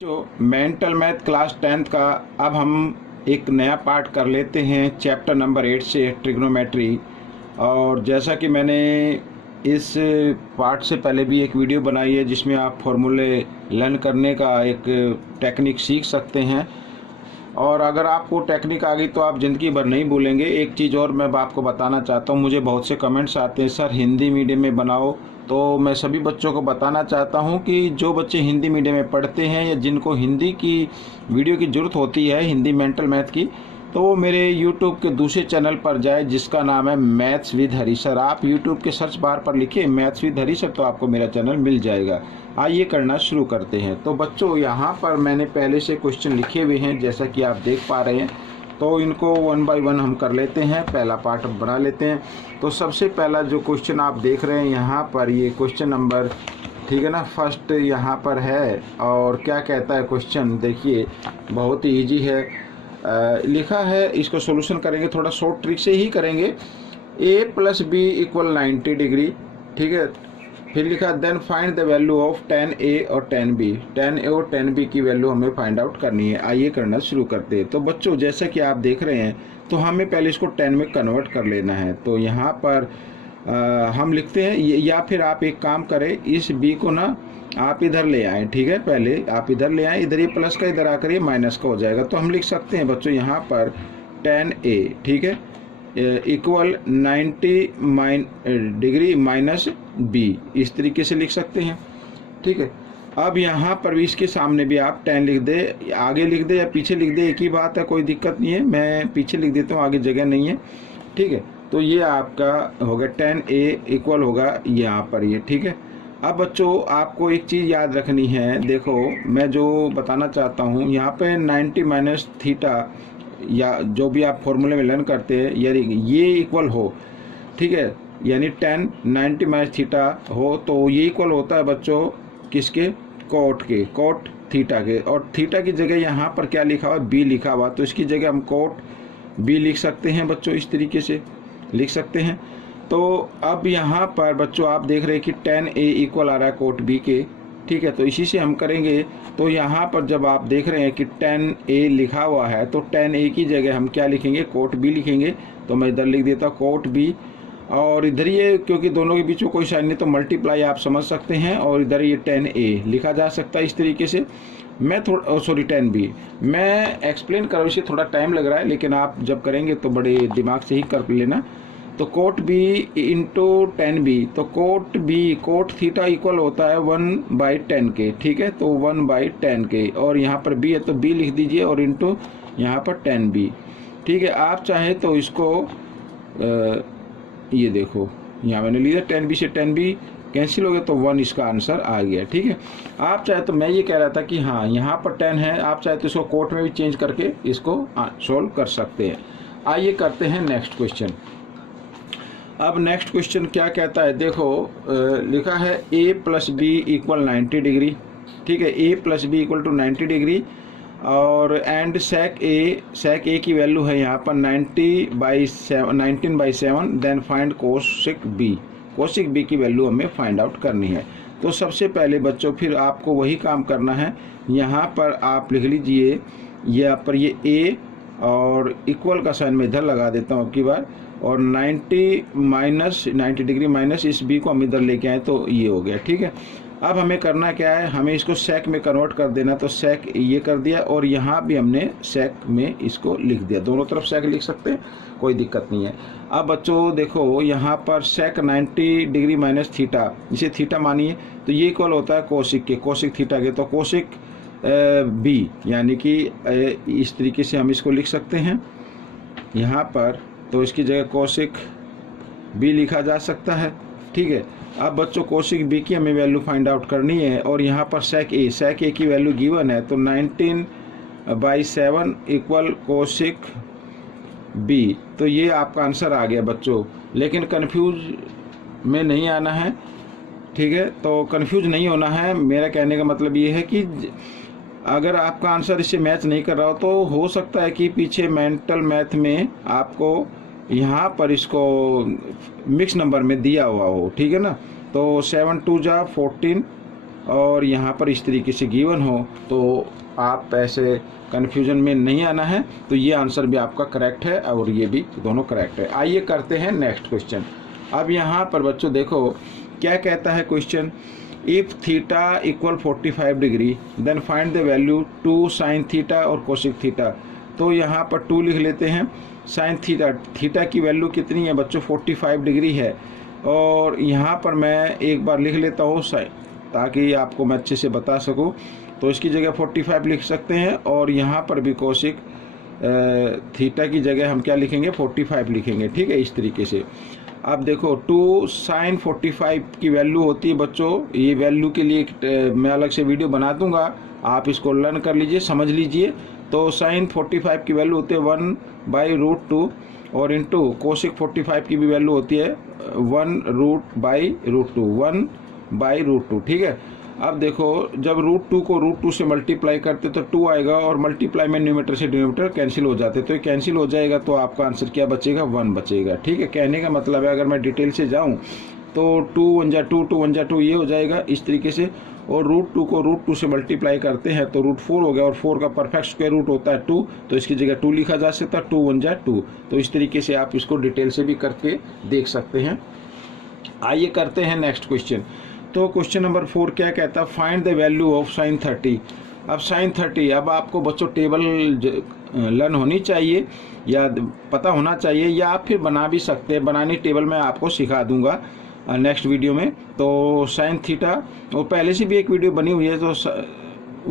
जो mental math class 10th का अब हम एक नया पार्ट कर लेते हैं चैप्टर नंबर 8 से ट्रिग्नोमेट्री। और जैसा कि मैंने इस पार्ट से पहले भी एक वीडियो बनाई है जिसमें आप फॉर्मूले लर्न करने का एक टेक्निक सीख सकते हैं। और अगर आपको टेक्निक आ गई तो आप ज़िंदगी भर नहीं भूलेंगे। एक चीज़ और मैं आपको बताना चाहता हूँ, मुझे बहुत से कमेंट्स आते हैं सर हिंदी मीडियम में बनाओ। तो मैं सभी बच्चों को बताना चाहता हूँ कि जो बच्चे हिंदी मीडियम में पढ़ते हैं या जिनको हिंदी की वीडियो की ज़रूरत होती है हिंदी मेंटल मैथ की, तो वो मेरे यूट्यूब के दूसरे चैनल पर जाए जिसका नाम है मैथ्स विद हरी सर। आप यूट्यूब के सर्च बार पर लिखिए मैथ्स विद हरी सर तो आपको मेरा चैनल मिल जाएगा। आइए करना शुरू करते हैं। तो बच्चों यहाँ पर मैंने पहले से क्वेश्चन लिखे हुए हैं जैसा कि आप देख पा रहे हैं, तो इनको वन बाय वन हम कर लेते हैं। पहला पार्ट बना लेते हैं। तो सबसे पहला जो क्वेश्चन आप देख रहे हैं यहाँ पर, ये क्वेश्चन नंबर, ठीक है ना, फर्स्ट यहाँ पर है। और क्या कहता है क्वेश्चन, देखिए बहुत ही ईजी है। लिखा है, इसको सोल्यूशन करेंगे थोड़ा शॉर्ट ट्रिक से ही करेंगे। a plus B equal 90 degree, ठीक है। फिर लिखा then find the value of tan a और tan b। tan a और tan b की वैल्यू हमें फाइंड आउट करनी है। आइए करना शुरू करते हैं। तो बच्चों जैसा कि आप देख रहे हैं, तो हमें पहले इसको 10 में कन्वर्ट कर लेना है। तो यहाँ पर हम लिखते हैं, या फिर आप एक काम करें, इस b को ना आप इधर ले आएँ, ठीक है। पहले आप इधर ले आएँ, इधर ये प्लस का इधर आकर ये माइनस का हो जाएगा। तो हम लिख सकते हैं बच्चों यहाँ पर tan a, ठीक है, इक्वल 90 डिग्री माइनस बी, इस तरीके से लिख सकते हैं, ठीक है। अब यहाँ पर भी इसके सामने भी आप 10 लिख दे, आगे लिख दे या पीछे लिख दे, एक ही बात है, कोई दिक्कत नहीं है। मैं पीछे लिख देता हूँ, आगे जगह नहीं है, ठीक है। तो ये आपका हो गया tan a इक्वल होगा यहाँ पर ये, ठीक है। अब बच्चों आपको एक चीज़ याद रखनी है, देखो मैं जो बताना चाहता हूँ यहाँ पे 90 माइनस थीटा या जो भी आप फॉर्मूले में लर्न करते हैं यानी ये इक्वल हो, ठीक है, यानी 10 90 माइनस थीटा हो तो ये इक्वल होता है बच्चों किसके, कोट के, कोट थीटा के। और थीटा की जगह यहाँ पर क्या लिखा हुआ, बी लिखा हुआ, तो इसकी जगह हम कोट बी लिख सकते हैं बच्चों, इस तरीके से लिख सकते हैं। तो अब यहाँ पर बच्चों आप देख रहे हैं कि tan a इक्वल आ रहा है कोट b के, ठीक है। तो इसी से हम करेंगे। तो यहाँ पर जब आप देख रहे हैं कि tan a लिखा हुआ है तो tan a की जगह हम क्या लिखेंगे, कोट b लिखेंगे। तो मैं इधर लिख देता हूँ कोट b, और इधर ये क्योंकि दोनों के बीच में कोई साइन नहीं तो मल्टीप्लाई आप समझ सकते हैं, और इधर ये tan a लिखा जा सकता है इस तरीके से। मैं थोड़ा tan b मैं एक्सप्लेन कर रहा हूँ, इसे थोड़ा टाइम लग रहा है, लेकिन आप जब करेंगे तो बड़े दिमाग से ही कर लेना। तो cot b into tan b, तो cot b cot theta equal होता है 1/10 के, ठीक है। तो 1/10 के, और यहाँ पर b है तो b लिख दीजिए और इंटू यहाँ पर tan b, ठीक है। आप चाहे तो इसको ये देखो यहाँ मैंने लिया tan b से tan b कैंसिल हो गया तो 1 इसका आंसर आ गया, ठीक है। आप चाहे तो मैं ये कह रहा था कि हाँ यहाँ पर 10 है, आप चाहे तो इसको कोट में भी चेंज करके इसको सोल्व कर सकते हैं। आइए करते हैं नेक्स्ट क्वेश्चन। अब नेक्स्ट क्वेश्चन क्या कहता है, देखो लिखा है a plus B equal 90 degree, ठीक है। a plus B equal to 90 degree, और एंड sec a की वैल्यू है यहाँ पर 19/7, देन फाइंड कोसेक b की वैल्यू हमें फाइंड आउट करनी है। तो सबसे पहले बच्चों फिर आपको वही काम करना है। यहाँ पर आप लिख लीजिए, यहाँ पर ये a और इक्वल का साइन मैं इधर लगा देता हूँ अब की बार, और 90 डिग्री माइनस इस b को हम इधर लेके आए तो ये हो गया, ठीक है। अब हमें करना क्या है, हमें इसको सेक में कन्वर्ट कर देना। तो सेक ये कर दिया, और यहाँ भी हमने सेक में इसको लिख दिया, दोनों तरफ सेक लिख सकते हैं, कोई दिक्कत नहीं है। अब बच्चों देखो यहाँ पर सेक 90 डिग्री माइनस थीटा, इसे थीटा मानिए, तो ये इक्वल होता है कोसिक के, कोसिक थीटा के। तो कोसिक बी यानी कि इस तरीके से हम इसको लिख सकते हैं यहाँ पर, तो इसकी जगह कोसिक बी लिखा जा सकता है, ठीक है। अब बच्चों कोसिक बी की हमें वैल्यू फाइंड आउट करनी है, और यहाँ पर सेक ए की वैल्यू गिवन है, तो 19/7 इक्वल कोसिक बी। तो ये आपका आंसर आ गया बच्चों, लेकिन कंफ्यूज में नहीं आना है, ठीक है। तो कंफ्यूज नहीं होना है, मेरा कहने का मतलब ये है कि अगर आपका आंसर इससे मैच नहीं कर रहा हो तो हो सकता है कि पीछे मेंटल मैथ में आपको यहाँ पर इसको मिक्स नंबर में दिया हुआ हो, ठीक है ना। तो 7 2 जा 14, और यहाँ पर इस तरीके से गिवन हो, तो आप ऐसे कन्फ्यूजन में नहीं आना है। तो ये आंसर भी आपका करेक्ट है और ये भी दोनों करेक्ट है। आइए करते हैं नेक्स्ट क्वेश्चन। अब यहाँ पर बच्चों देखो क्या कहता है question, if theta equal 45 degree then find the value 2 sine theta और कोसिक थीटा। तो यहाँ पर 2 लिख लेते हैं। साइन थीटा की वैल्यू कितनी है बच्चों, 45 डिग्री है। और यहाँ पर मैं एक बार लिख लेता हूँ साइन, ताकि आपको मैं अच्छे से बता सकूँ। तो इसकी जगह 45 लिख सकते हैं और यहाँ पर भी कोसिक थीटा की जगह हम क्या लिखेंगे, 45 लिखेंगे। ठीक है, इस तरीके से। अब देखो 2 साइन 45 की वैल्यू होती है बच्चों, ये वैल्यू के लिए मैं अलग से वीडियो बना दूंगा, आप इसको लर्न कर लीजिए, समझ लीजिए। तो साइन 45 की वैल्यू होती है 1/√2 और इंटू कोसिक 45 की भी वैल्यू होती है 1/√2। ठीक है। अब देखो जब √2 को √2 से मल्टीप्लाई करते तो 2 आएगा और मल्टीप्लाई में न्यूमरेटर से डिनोमिनेटर कैंसिल हो जाते, तो ये कैंसिल हो जाएगा, तो आपका आंसर क्या बचेगा, 1 बचेगा। ठीक है, कहने का मतलब है अगर मैं डिटेल से जाऊं तो 2 1 जा 2 2 1 जा 2 ये हो जाएगा इस तरीके से। और √2 को √2 से मल्टीप्लाई करते हैं तो √4 हो गया और 4 का परफेक्ट स्क्वायर रूट होता है 2, तो इसकी जगह 2 लिखा जा सकता है। 2 1 जा 2। तो इस तरीके से आप इसको डिटेल से भी करके देख सकते हैं। आइए करते हैं नेक्स्ट क्वेश्चन। तो क्वेश्चन नंबर 4 क्या कहता है, find the value of sine 30। अब साइन 30, अब आपको बच्चों टेबल लर्न होनी चाहिए या पता होना चाहिए, या आप फिर बना भी सकते हैं। बनानी टेबल मैं आपको सिखा दूंगा नेक्स्ट वीडियो में। तो साइन थीटा, और पहले से भी एक वीडियो बनी हुई है, तो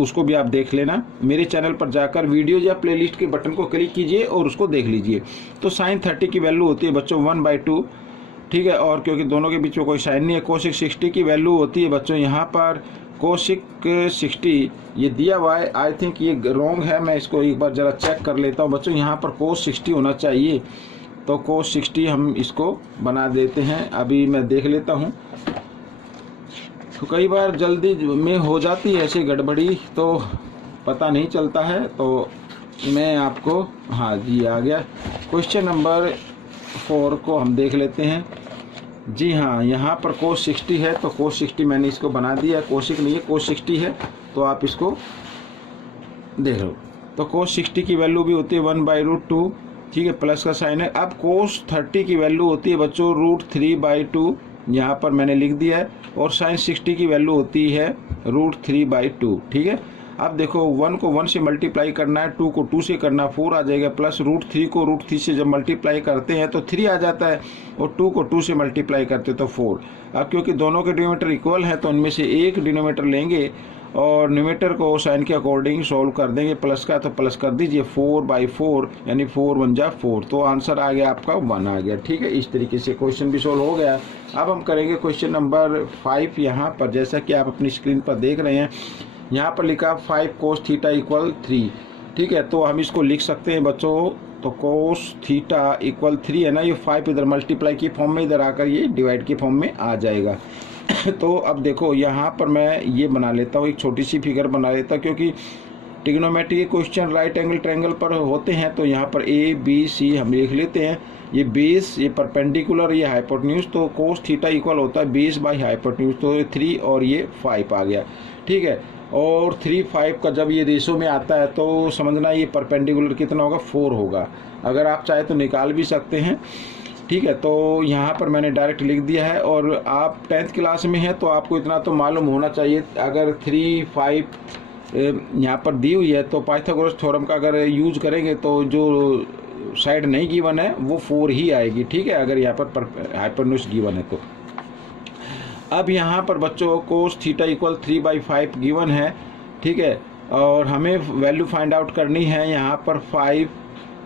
उसको भी आप देख लेना। मेरे चैनल पर जाकर वीडियो या प्लेलिस्ट के बटन को क्लिक कीजिए और उसको देख लीजिए। तो साइन 30 की वैल्यू होती है बच्चों 1/2। ठीक है, और क्योंकि दोनों के बीच में कोई साइन नहीं है। कोसिक 60 की वैल्यू होती है बच्चों यहाँ पर कोसिक 60, ये दिया हुआ है, आई थिंक ये रॉन्ग है, मैं इसको एक बार ज़रा चेक कर लेता हूँ बच्चों। यहाँ पर कोस 60 होना चाहिए, तो कोस 60 हम इसको बना देते हैं। अभी मैं देख लेता हूँ, तो कई बार जल्दी में हो जाती है ऐसी गड़बड़ी, तो पता नहीं चलता है। तो मैं आपको, हाँ जी आ गया। क्वेश्चन नंबर 4 को हम देख लेते हैं। जी हाँ, यहाँ पर कोस 60 है, तो कोस 60 मैंने इसको बना दिया। कोसिक नहीं है, कोस 60 है, तो आप इसको देख लो। तो कोस 60 की वैल्यू भी होती है 1/√2। ठीक है, प्लस का साइन है। अब कोस 30 की वैल्यू होती है बच्चों √3/2, यहाँ पर मैंने लिख दिया है। और साइन 60 की वैल्यू होती है √3/2। ठीक है, अब देखो 1 को 1 से मल्टीप्लाई करना है, 2 को 2 से करना, 4 आ जाएगा, प्लस √3 को √3 से जब मल्टीप्लाई करते हैं तो 3 आ जाता है, और 2 को 2 से मल्टीप्लाई करते तो 4। अब क्योंकि दोनों के डिनोमिनेटर इक्वल हैं तो उनमें से एक डिनोमिनेटर लेंगे और न्यूमरेटर को साइन के अकॉर्डिंग सोल्व कर देंगे। प्लस का तो प्लस कर दीजिए, 4/4 यानी 4 1 जा 4, तो आंसर आ गया आपका 1 आ गया। ठीक है, इस तरीके से क्वेश्चन भी सोल्व हो गया। अब हम करेंगे क्वेश्चन नंबर 5। यहाँ पर जैसा कि आप अपनी स्क्रीन पर देख रहे हैं, यहाँ पर लिखा 5 cos थीटा इक्वल 3। ठीक है, तो हम इसको लिख सकते हैं बच्चों। तो cos थीटा इक्वल 3 है ना, ये 5 इधर मल्टीप्लाई की फॉर्म में, इधर आकर ये डिवाइड की फॉर्म में आ जाएगा। तो अब देखो यहाँ पर मैं ये बना लेता हूँ, एक छोटी सी फिगर बना लेता हूँ, क्योंकि ट्रिग्नोमेट्री के क्वेश्चन राइट एंगल ट्रायंगल पर होते हैं। तो यहाँ पर ABC हम लिख लेते हैं। ये बेस, ये परपेंडिकुलर, ये हाइपोटेन्यूज, तो कोस थीटा इक्वल होता है बेस बाई हाइपोटेन्यूज, तो 3 और ये 5 आ गया। ठीक है, और 3 5 का जब ये रेशो में आता है तो समझना ये परपेंडिकुलर कितना होगा, 4 होगा। अगर आप चाहे तो निकाल भी सकते हैं। ठीक है, तो यहाँ पर मैंने डायरेक्ट लिख दिया है। और आप 10th क्लास में हैं तो आपको इतना तो मालूम होना चाहिए, अगर 3 5 यहाँ पर दी हुई है तो पाइथागोरस थ्योरम का अगर यूज करेंगे तो जो साइड नहीं गिवन है वो 4 ही आएगी। ठीक है, अगर यहाँ पर हाइपोटेन्यूज गिवन है तो। अब यहाँ पर बच्चों कोस थीटा इक्वल 3/5 गिवन है। ठीक है, और हमें वैल्यू फाइंड आउट करनी है। यहाँ पर 5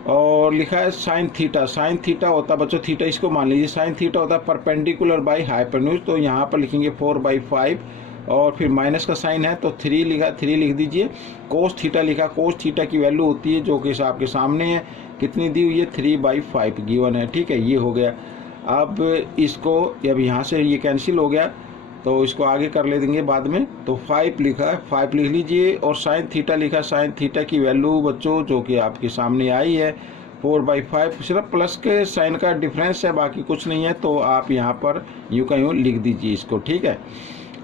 और लिखा है साइन थीटा। साइन थीटा होता है बच्चों, थीटा इसको मान लीजिए, साइन थीटा होता है परपेंडिकुलर बाई हाइपोटेन्यूज, तो यहाँ पर लिखेंगे 4/5 और फिर माइनस का साइन है तो 3 लिखा, 3 लिख दीजिए। कोस थीटा लिखा, कोस थीटा की वैल्यू होती है जो कि आपके सामने है, कितनी दी हुई है, 3/5 गिवन है। ठीक है, ये हो गया। अब इसको, अब यहाँ से ये कैंसिल हो गया तो इसको आगे कर ले देंगे बाद में। तो 5 लिखा है, 5 लिख लीजिए। और साइन थीटा लिखा, साइन थीटा की वैल्यू बच्चों जो कि आपके सामने आई है 4/5, सिर्फ प्लस के साइन का डिफरेंस है, बाकी कुछ नहीं है। तो आप यहाँ पर यूँ का यूँ लिख दीजिए इसको। ठीक है,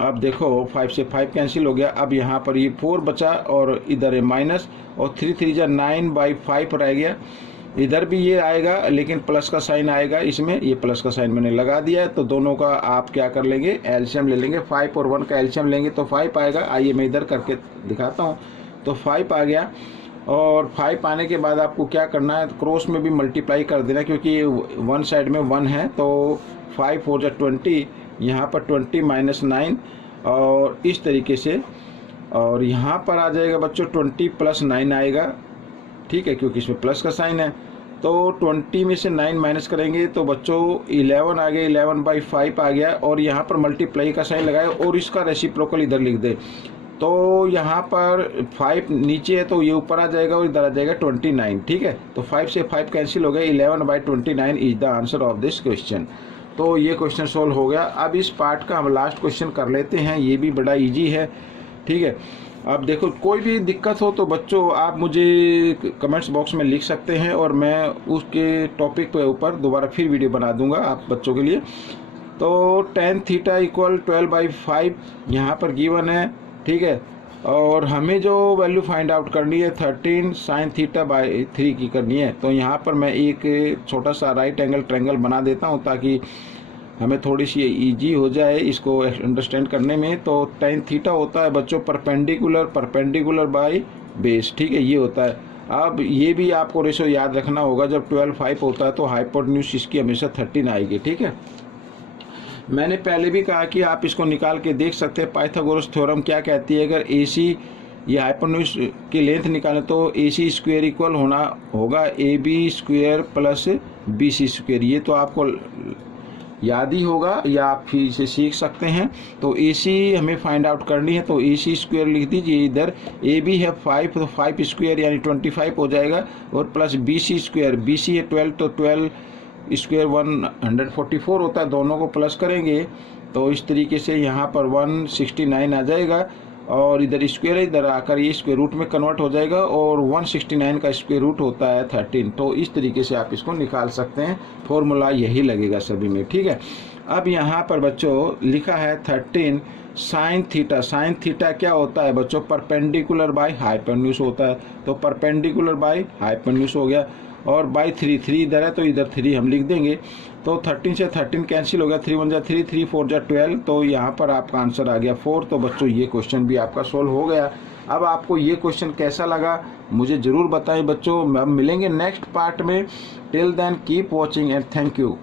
अब देखो 5 से 5 कैंसिल हो गया। अब यहाँ पर ये 4 बचा और इधर है माइनस, और 3 3 जा 9/5 रह गया। इधर भी ये आएगा लेकिन प्लस का साइन आएगा इसमें, ये प्लस का साइन मैंने लगा दिया है। तो दोनों का आप क्या कर लेंगे, एलसीएम ले लेंगे। 5 और 1 का एलसीएम लेंगे तो 5 आएगा। आइए मैं इधर करके दिखाता हूँ। तो 5 आ गया, और 5 आने के बाद आपको क्या करना है, क्रॉस में भी मल्टीप्लाई कर देना, क्योंकि वन साइड में 1 है। तो 5 4 जा 20, यहाँ पर 20 - 9, और इस तरीके से। और यहाँ पर आ जाएगा बच्चों 20 + 9 आएगा, ठीक है, क्योंकि इसमें प्लस का साइन है। तो 20 में से 9 माइनस करेंगे तो बच्चों 11 आ गया, 11/5 आ गया, और यहाँ पर मल्टीप्लाई का साइन लगाए और इसका रेसिप्रोकल इधर लिख दे। तो यहाँ पर 5 नीचे है तो ये ऊपर आ जाएगा और इधर आ जाएगा 29, ठीक है। तो 5 से 5 कैंसिल हो गया, 11/29 is the answer of this question. तो ये क्वेश्चन सोल्व हो गया। अब इस पार्ट का हम लास्ट क्वेश्चन कर लेते हैं, ये भी बड़ा ईजी है, ठीक है। अब देखो, कोई भी दिक्कत हो तो बच्चों आप मुझे कमेंट्स बॉक्स में लिख सकते हैं, और मैं उसके टॉपिक पे ऊपर दोबारा फिर वीडियो बना दूंगा आप बच्चों के लिए। तो tan θ = 12/5 यहाँ पर गिवन है, ठीक है। और हमें जो वैल्यू फाइंड आउट करनी है 13 sin θ/3 की करनी है। तो यहाँ पर मैं एक छोटा सा राइट एंगल ट्रायंगल बना देता हूँ ताकि हमें थोड़ी सी इजी हो जाए इसको अंडरस्टैंड करने में। तो tan θ होता है बच्चों परपेंडिकुलर बाय बेस, ठीक है, ये होता है। अब ये भी आपको रेशो याद रखना होगा, जब 12/5 होता है तो हाइपोटेन्यूज इसकी हमेशा 13 आएगी, ठीक है। मैंने पहले भी कहा कि आप इसको निकाल के देख सकते हैं। पाइथागोरस थ्योरम क्या कहती है, अगर AC ये हाइपोटेन्यूज की लेंथ निकालें तो AC स्क्वायर इक्वल होगा AB square plus BC square. ये तो आपको याद ही होगा या आप फिर इसे सीख सकते हैं। तो AC हमें फाइंड आउट करनी है, तो AC स्क्वायर लिख दीजिए। इधर AB है 5, तो 5 स्क्वायर यानी 25 हो जाएगा, और प्लस BC स्क्वायर, BC है 12, तो 12 स्क्वायर 144 होता है। दोनों को प्लस करेंगे तो इस तरीके से यहाँ पर 169 आ जाएगा, और इधर स्क्वायर है, इधर आकर ये स्क्वायर रूट में कन्वर्ट हो जाएगा, और 169 का स्क्वायर रूट होता है 13। तो इस तरीके से आप इसको निकाल सकते हैं, फॉर्मूला यही लगेगा सभी में, ठीक है। अब यहाँ पर बच्चों लिखा है 13 sin θ। sin θ क्या होता है बच्चों, परपेंडिकुलर बाय हाइपोटेन्यूज होता है। तो परपेंडिकुलर बाय हाइपोटेन्यूज हो गया, और बाई 3 इधर है तो इधर 3 हम लिख देंगे। तो 13 से 13 कैंसिल हो गया, 3 1 जा 3, 3 4 जा 12, तो यहाँ पर आपका आंसर आ गया 4। तो बच्चों ये क्वेश्चन भी आपका सोल्व हो गया। अब आपको ये क्वेश्चन कैसा लगा मुझे ज़रूर बताएं बच्चों। हम मिलेंगे नेक्स्ट पार्ट में। Till then keep watching and thank you.